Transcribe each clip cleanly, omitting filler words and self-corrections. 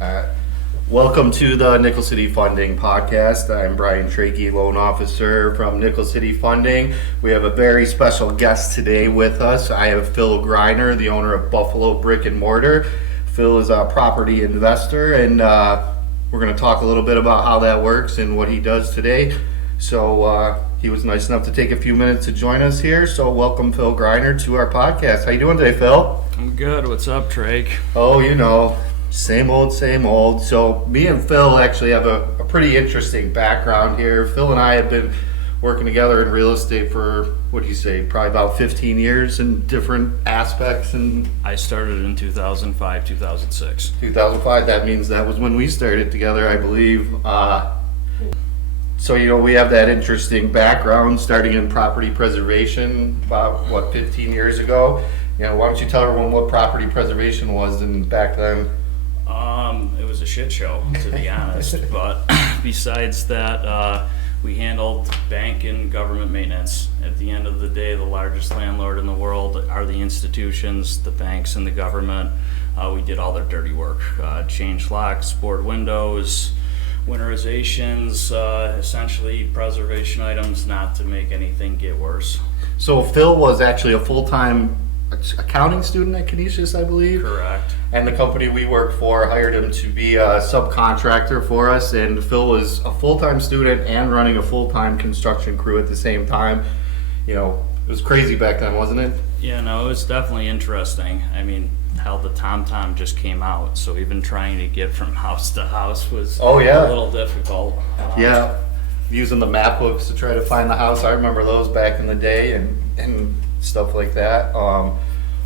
Uh, Welcome to the Nickel City Funding Podcast. I'm Brian Traky, loan officer from Nickel City Funding. We have a very special guest today with us. I have Phil Greiner, the owner of Buffalo Brick and Mortar. Phil is a property investor, and we're going to talk a little bit about how that works and what he does today. So he was nice enough to take a few minutes to join us here. So welcome, Phil Greiner, to our podcast. How you doing today, Phil? I'm good. What's up, Traky? Oh, you know, same old, same old. So me and Phil actually have a pretty interesting background here. Phil and I have been working together in real estate for, what do you say, probably about 15 years in different aspects. And I started in 2005, 2006. 2005, that means that was when we started together, I believe. So, you know, we have that interesting background starting in property preservation about, 15 years ago. You know, why don't you tell everyone what property preservation was back then? It was a shit show, to be honest. But besides that, we handled bank and government maintenance. At the end of the day, the largest landlord in the world are the institutions, the banks, and the government. We did all their dirty work. Changed locks, board windows, winterizations, essentially preservation items, not to make anything get worse. So Phil was actually a full-time accounting student at Canisius, I believe. Correct. And the company we work for hired him to be a subcontractor for us. And Phil was a full-time student and running a full-time construction crew at the same time. You know, it was crazy back then, wasn't it? Yeah, no, it was definitely interesting. I mean, hell, the TomTom just came out, so even trying to get from house to house was Oh, yeah. a little difficult. Yeah. Using the map books to try to find the house. I remember those back in the day and stuff like that.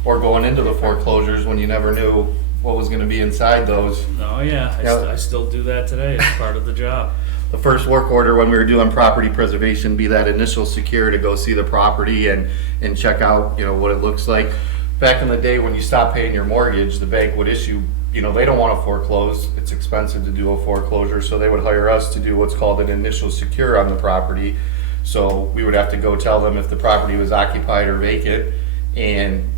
Or going into the foreclosures when you never knew what was going to be inside those. Oh yeah, I still do that today. It's part of the job. The first work order when we were doing property preservation be that initial secure to go see the property and check out, you know, what it looks like. Back in the day when you stopped paying your mortgage, the bank would issue, you know, they don't want to foreclose. It's expensive to do a foreclosure, so they would hire us to do what's called an initial secure on the property. So we would have to go tell them if the property was occupied or vacant, and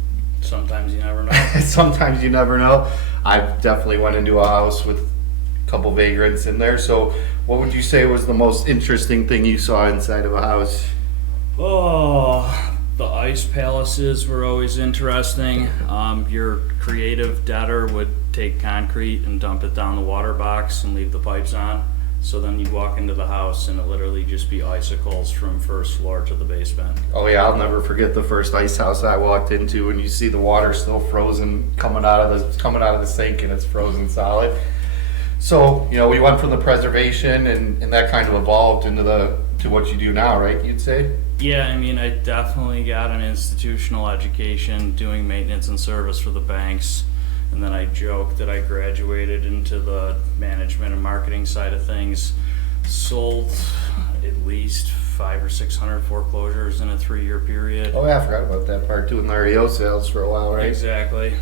Sometimes you never know. sometimes you never know. I definitely went into a house with a couple vagrants in there. So what would you say was the most interesting thing you saw inside of a house? Oh, the ice palaces were always interesting. Your creative debtor would take concrete and dump it down the water box and leave the pipes on. So then you walk into the house and it literally just be icicles from first floor to the basement. Oh yeah, I'll never forget the first ice house I walked into, and you see the water still frozen coming out of the sink, and it's frozen solid. So, you know, we went from the preservation and that kind of evolved to what you do now, right? You'd say? Yeah, I mean, I definitely got an institutional education doing maintenance and service for the banks. And then I joked that I graduated into the management and marketing side of things. Sold at least 500 or 600 foreclosures in a 3-year period. Oh yeah, I forgot about that part, doing the REO sales for a while, right? Exactly.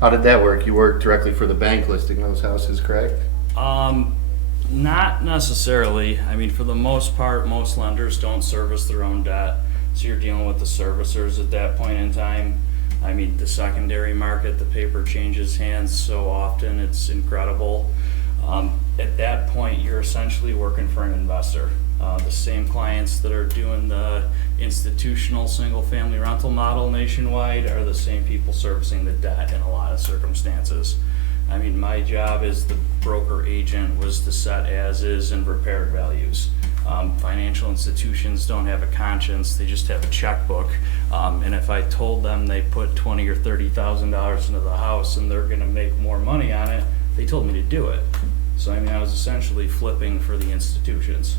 How did that work? You worked directly for the bank listing those houses, correct? Not necessarily. I mean, for the most part, most lenders don't service their own debt. So you're dealing with the servicers at that point in time. I mean, the secondary market, the paper changes hands so often, it's incredible. At that point, you're essentially working for an investor. The same clients that are doing the institutional single-family rental model nationwide are the same people servicing the debt in a lot of circumstances. I mean, my job as the broker agent was to set as-is and repaired values. Financial institutions don't have a conscience; they just have a checkbook. And if I told them they put $20,000 or $30,000 into the house and they're going to make more money on it, they told me to do it. So I mean, I was essentially flipping for the institutions.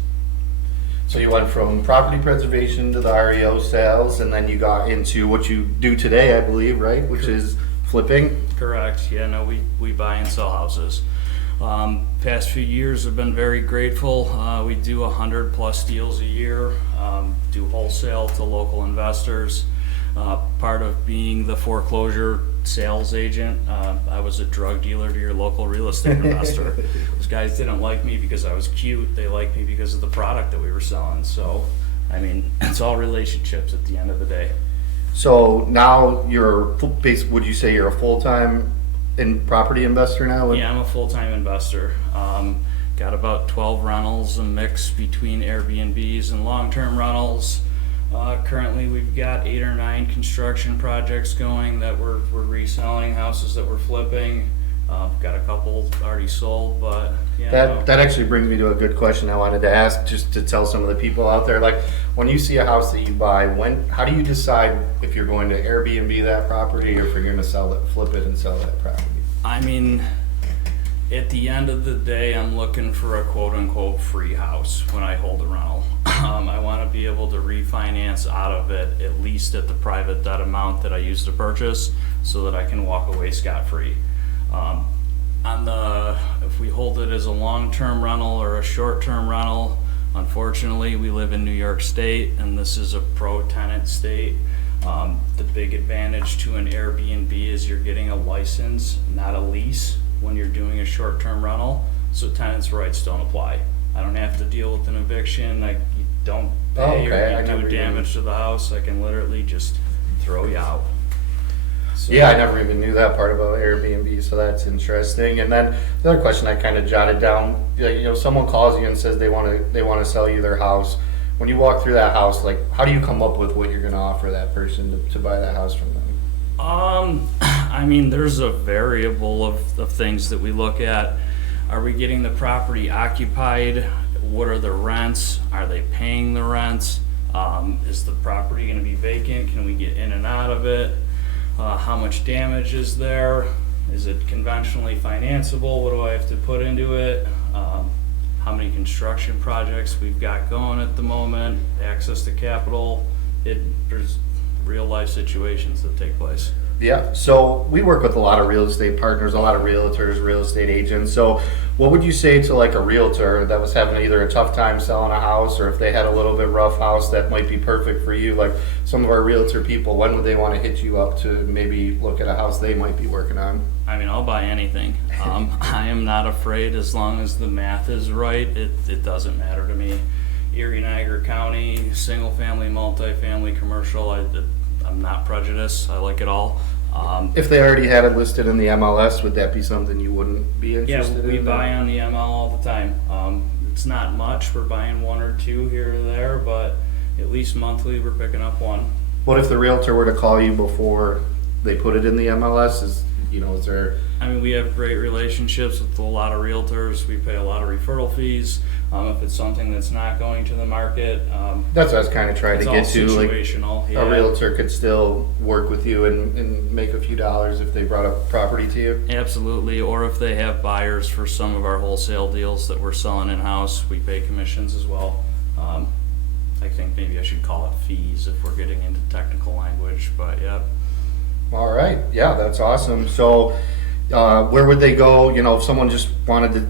So you went from property preservation to the REO sales, and then you got into what you do today, I believe, right? Which is flipping. Correct. Yeah, no, we buy and sell houses. Past few years have been very grateful. We do 100+ deals a year, do wholesale to local investors. Part of being the foreclosure sales agent, I was a drug dealer to your local real estate investor. Those guys didn't like me because I was cute. They liked me because of the product that we were selling. So, I mean, it's all relationships at the end of the day. So now would you say you're a full-time in property investor now? Yeah, I'm a full-time investor. Got about 12 rentals, a mix between Airbnbs and long-term rentals. Currently, we've got 8 or 9 construction projects going that we're reselling, houses that we're flipping. Got a couple already sold, but That actually brings me to a good question I wanted to ask, just to tell some of the people out there. Like, when you see a house that you buy, how do you decide if you're going to Airbnb that property or if you're going to flip it and sell that property? I mean, at the end of the day, I'm looking for a quote-unquote free house when I hold a rental. I want to be able to refinance out of it, at least at the private debt amount that I used to purchase, so that I can walk away scot-free. If we hold it as a long-term rental or a short-term rental, unfortunately, we live in New York State, and this is a pro-tenant state. The big advantage to an Airbnb is you're getting a license, not a lease, when you're doing a short-term rental, so tenants' rights don't apply. I don't have to deal with an eviction. You don't pay or you do damage to the house. I can literally just throw you out. So, yeah, I never even knew that part about Airbnb, so that's interesting. And then the other question I kind of jotted down, someone calls you and says they want to sell you their house. When you walk through that house, like, how do you come up with what you're going to offer that person to buy that house from them? I mean, there's a variable of things that we look at. Are we getting the property occupied? What are the rents? Are they paying the rents? Is the property going to be vacant? Can we get in and out of it? How much damage is there? Is it conventionally financeable? What do I have to put into it? How many construction projects we've got going at the moment? Access to capital. There's real life situations that take place. Yeah, so we work with a lot of real estate partners, a lot of realtors, real estate agents. So what would you say to like a realtor that was having either a tough time selling a house, or if they had a little bit rough house that might be perfect for you? Like, some of our realtor people, when would they want to hit you up to maybe look at a house they might be working on? I mean, I'll buy anything. I am not afraid, as long as the math is right. It doesn't matter to me. Erie, Niagara County, single family, multifamily, commercial, I'm not prejudiced. I like it all. If they already had it listed in the MLS, would that be something you wouldn't be interested in? Yeah, we buy on the ML all the time. It's not much. We're buying 1 or 2 here or there, but at least monthly we're picking up 1. What if the realtor were to call you before they put it in the MLS? Is there... I mean, we have great relationships with a lot of realtors. We pay a lot of referral fees. If it's something that's not going to the market, that's what I was kind of trying to get to. Situational. Like, a realtor could still work with you and make a few dollars if they brought a property to you. Absolutely, or if they have buyers for some of our wholesale deals that we're selling in-house, we pay commissions as well. I think maybe I should call it fees if we're getting into technical language, but yeah. All right, yeah, that's awesome. So where would they go, if someone just wanted to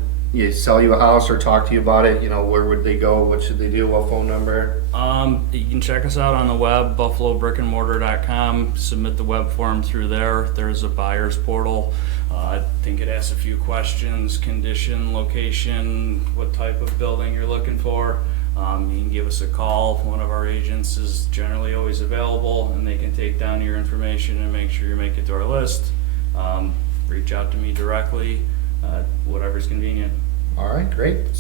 sell you a house or talk to you about it, where would they go? What should they do? What phone number? You can check us out on the web, buffalobrickandmortar.com. Submit the web form through there. There's a buyer's portal. I think it asks a few questions: condition, location, what type of building you're looking for. You can give us a call. One of our agents is generally always available, and they can take down your information and make sure you make it to our list. Reach out to me directly, whatever's convenient. All right, great.